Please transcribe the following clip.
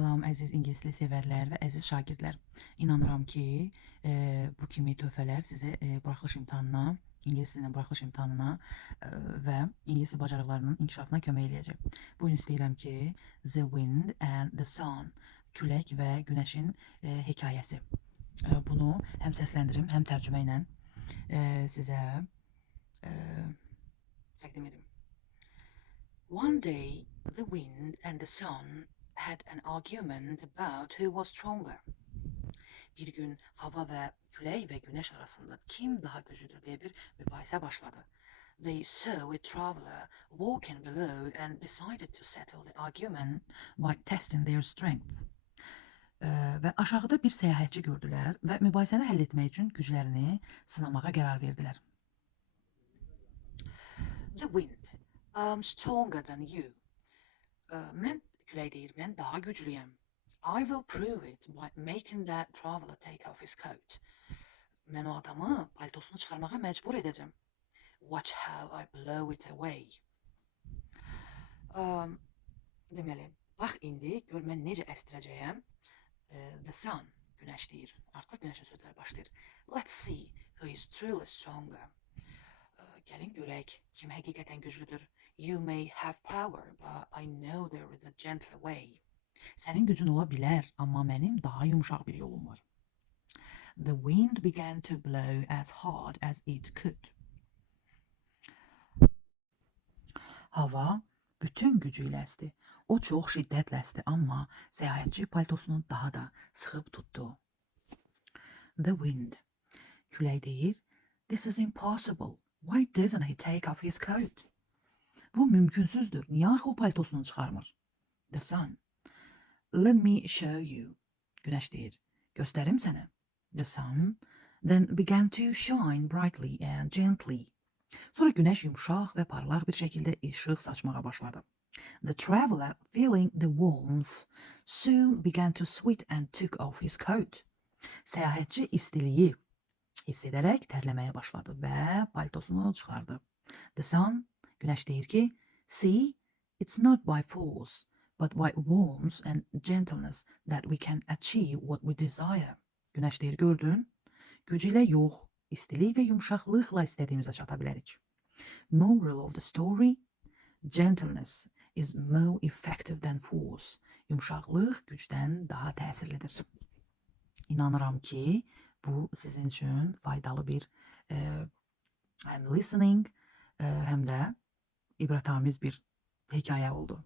Salam əziz ingilis dili sevərlər və əziz şagirdlər. İnanıram ki, bu kimi töhfələr sizə buraxılış imtahanına, ingilis dilinin buraxılış imtahanına və ingilis dili bacarıqlarının inkişafına kömək eləyəcək. Bu gün istəyirəm ki, The Wind and the Sun, külək və günəşin hekayəsi. Bunu həm səsləndirim, həm tərcümə ilə sizə təqdim edim. One day, the wind and the sun had an argument about who was stronger. Bir gün hava və külək və güneş arasında kim daha güclüdür diye bir mübahisə başladı. They saw a traveler walking below and decided to settle the argument by testing their strength. Və aşağıda bir səyahətçi gördülər və mübahisəni həll etmək üçün güclərini sınamağa qərar verdilər. The wind, I'm stronger than you. Mən külək deyir, mən daha güclüyəm. I will prove it by making that traveler take off his coat. Mən o adamı paltosunu çıxarmağa məcbur edəcəm. Watch how I blow it away. Deməli, bax indi gör mən necə əstirəcəyəm. The sun, günəş deyir. Artıq günəşin sözləri başlayır. Let's see who is truly stronger. Gəlin görək kim həqiqətən güclüdür. You may have power, but I know there is a gentler way. Sənin gücün ola bilər, amma mənim daha yumşaq bir yolum var. The wind began to blow as hard as it could. Hava bütün gücü ilə əsdi. O çox şiddətlə əsdi, amma səyahətçi paltosunu daha da sıxıb tutdu. The wind, külək deyir, this is impossible. Why doesn't he take off his coat? Bu mümkünsüzdür. Niyə axı o paltosunu çıxarmır? The sun, let me show you. Güneş deyir, göstərim sənə. The sun then began to shine brightly and gently. Sonra güneş yumşaq və parlaq bir şəkildə işıq saçmağa başladı. The traveler, feeling the warmth, soon began to sweat and took off his coat. Səyahətçi istiliyi hiss edərək tərləməyə başladı və paltosunu çıxardı. The sun, güneş deyir ki, see, it's not by force, but by warmth and gentleness that we can achieve what we desire. Güneş deyir, gördün, güc ilə yox, istilik və yumşaqlıqla istədiyimizə çata bilərik. Moral of the story, gentleness is more effective than force. Yumşaqlıq gücdən daha təsirlidir. İnanıram ki, bu sizin üçün faydalı bir həm listening, həm də ibrətamiz bir hekayə oldu.